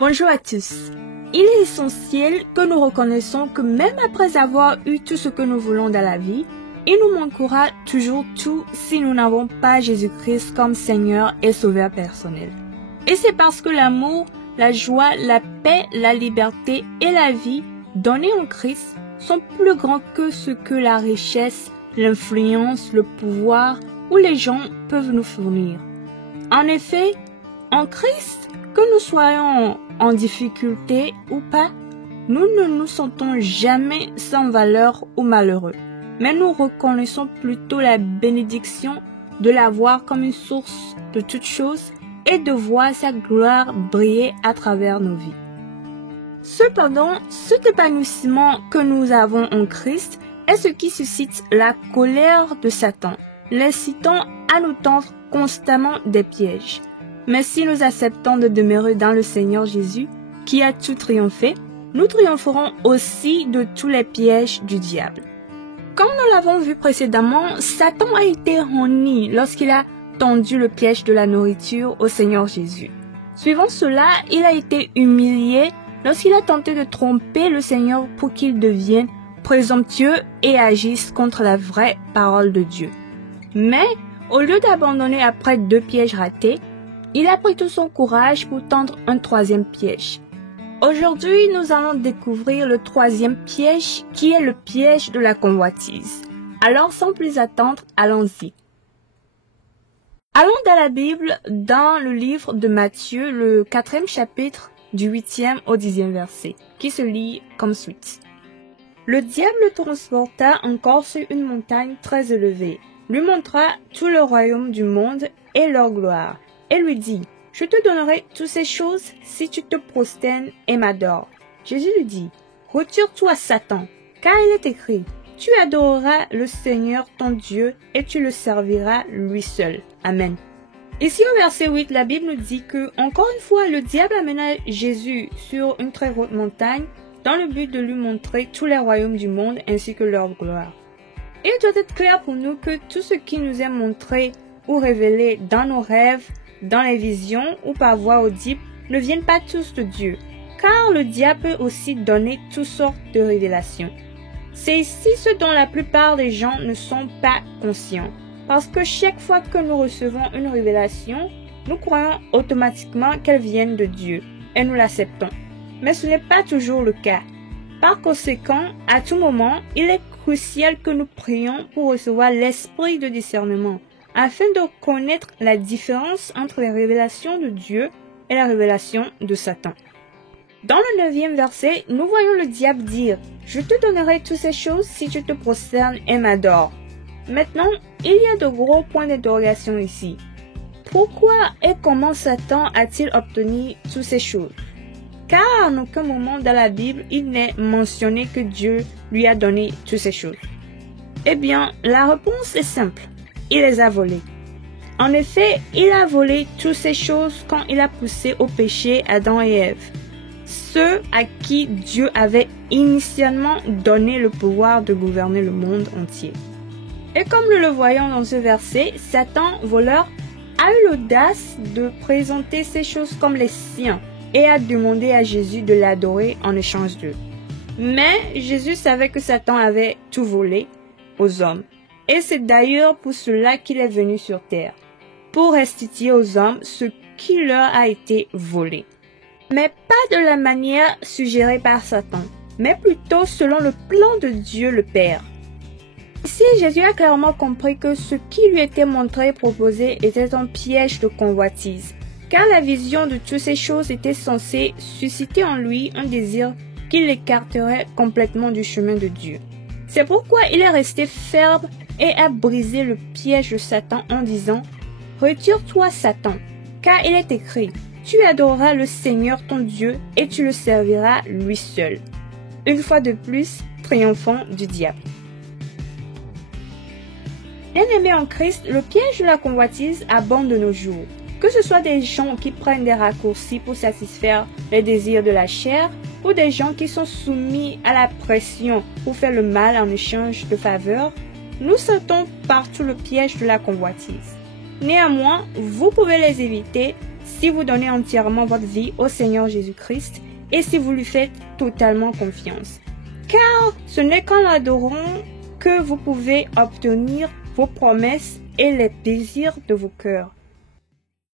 Bonjour à tous. Il est essentiel que nous reconnaissons que même après avoir eu tout ce que nous voulons dans la vie, il nous manquera toujours tout si nous n'avons pas Jésus-Christ comme Seigneur et Sauveur personnel. Et c'est parce que l'amour, la joie, la paix, la liberté et la vie donnés en Christ sont plus grands que ce que la richesse, l'influence, le pouvoir ou les gens peuvent nous fournir. En effet, en Christ, que nous soyons en difficulté ou pas, nous ne nous sentons jamais sans valeur ou malheureux, mais nous reconnaissons plutôt la bénédiction de l'avoir comme une source de toutes choses et de voir sa gloire briller à travers nos vies. Cependant, cet épanouissement que nous avons en Christ est ce qui suscite la colère de Satan, l'incitant à nous tendre constamment des pièges. Mais si nous acceptons de demeurer dans le Seigneur Jésus, qui a tout triomphé, nous triompherons aussi de tous les pièges du diable. Comme nous l'avons vu précédemment, Satan a été honni lorsqu'il a tendu le piège de la nourriture au Seigneur Jésus. Suivant cela, il a été humilié lorsqu'il a tenté de tromper le Seigneur pour qu'il devienne présomptueux et agisse contre la vraie parole de Dieu. Mais, au lieu d'abandonner après 2 pièges ratés, il a pris tout son courage pour tendre un 3e piège. Aujourd'hui, nous allons découvrir le 3e piège qui est le piège de la convoitise. Alors, sans plus attendre, allons-y. Allons dans la Bible, dans le livre de Matthieu, le 4e chapitre, du 8e au 10e verset, qui se lit comme suit. Le diable le transporta encore sur une montagne très élevée, lui montra tout le royaume du monde et leur gloire, et lui dit, « Je te donnerai toutes ces choses si tu te prosternes et m'adores. » Jésus lui dit, « Retire-toi, Satan, car il est écrit, « Tu adoreras le Seigneur ton Dieu et tu le serviras lui seul. » Amen. Ici au verset 8, la Bible nous dit que, encore une fois, le diable amena Jésus sur une très haute montagne dans le but de lui montrer tous les royaumes du monde ainsi que leur gloire. Il doit être clair pour nous que tout ce qui nous est montré ou révélé dans nos rêves, dans les visions ou par voie audible ne viennent pas tous de Dieu, car le diable peut aussi donner toutes sortes de révélations. C'est ici ce dont la plupart des gens ne sont pas conscients, parce que chaque fois que nous recevons une révélation, nous croyons automatiquement qu'elle vienne de Dieu et nous l'acceptons. Mais ce n'est pas toujours le cas. Par conséquent, à tout moment, il est crucial que nous prions pour recevoir l'esprit de discernement, afin de connaître la différence entre les révélations de Dieu et la révélation de Satan. Dans le 9e verset, nous voyons le diable dire « Je te donnerai toutes ces choses si tu te prosternes et m'adores. » Maintenant, il y a de gros points d'interrogation ici. Pourquoi et comment Satan a-t-il obtenu toutes ces choses? Car en aucun moment dans la Bible, il n'est mentionné que Dieu lui a donné toutes ces choses. Eh bien, la réponse est simple. Il les a volées. En effet, il a volé toutes ces choses quand il a poussé au péché Adam et Ève, ceux à qui Dieu avait initialement donné le pouvoir de gouverner le monde entier. Et comme nous le voyons dans ce verset, Satan, voleur, a eu l'audace de présenter ces choses comme les siens et a demandé à Jésus de l'adorer en échange d'eux. Mais Jésus savait que Satan avait tout volé aux hommes. Et c'est d'ailleurs pour cela qu'il est venu sur terre, pour restituer aux hommes ce qui leur a été volé. Mais pas de la manière suggérée par Satan, mais plutôt selon le plan de Dieu le Père. Ici, Jésus a clairement compris que ce qui lui était montré et proposé était un piège de convoitise, car la vision de toutes ces choses était censée susciter en lui un désir qui l'écarterait complètement du chemin de Dieu. C'est pourquoi il est resté ferme et a brisé le piège de Satan en disant « Retire-toi, Satan, car il est écrit, tu adoreras le Seigneur ton Dieu et tu le serviras lui seul. » Une fois de plus, triomphant du diable. Bien-aimés en Christ, le piège de la convoitise abonde de nos jours. Que ce soit des gens qui prennent des raccourcis pour satisfaire les désirs de la chair ou des gens qui sont soumis à la pression pour faire le mal en échange de faveurs, nous sentons partout le piège de la convoitise. Néanmoins, vous pouvez les éviter si vous donnez entièrement votre vie au Seigneur Jésus-Christ et si vous lui faites totalement confiance. Car ce n'est qu'en l'adorant que vous pouvez obtenir vos promesses et les désirs de vos cœurs.